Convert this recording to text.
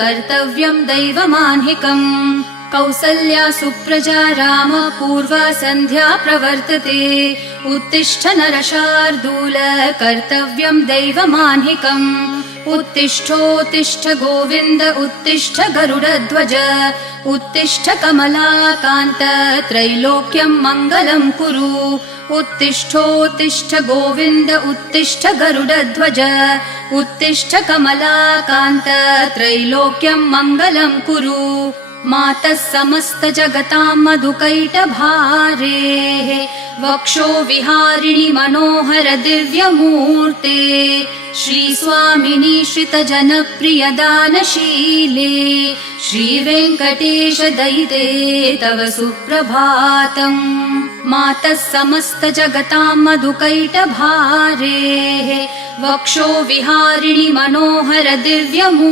कर्तव्यं दैवमान्हिकम् कौसल्या सुप्रजा राम पूर्वा सन्ध्या प्रवर्तते उत्तिष्ठ नरशार्दूल कर्तव्यं दैवमान्हिकम् उत्तिष्ठोत्तिष्ठ गोविन्द उत्तिष्ठ गरुडध्वज उत्तिष्ठ कमलाकान्त त्रैलोक्यं मङ्गलं कुरु उत्तिष्ठोत्तिष्ठ गोविन्द उत्तिष्ठ गरुडध्वज उत्तिष्ठ कमलाकान्त त्रैलोक्यं मङ्गलं कुरु मातः समस्त जगतां मधुकैटभारेः वक्षो विहारिणि मनोहर दिव्यमूर्ते श्रीस्वामिनि श्रितजनप्रिय दानशीले श्रीवेङ्कटेश दयिते तव सुप्रभातम् मातः समस्त जगतां मधुकैटभारेः वक्षो विहारिणि मनोहर दिव्यमूर्ते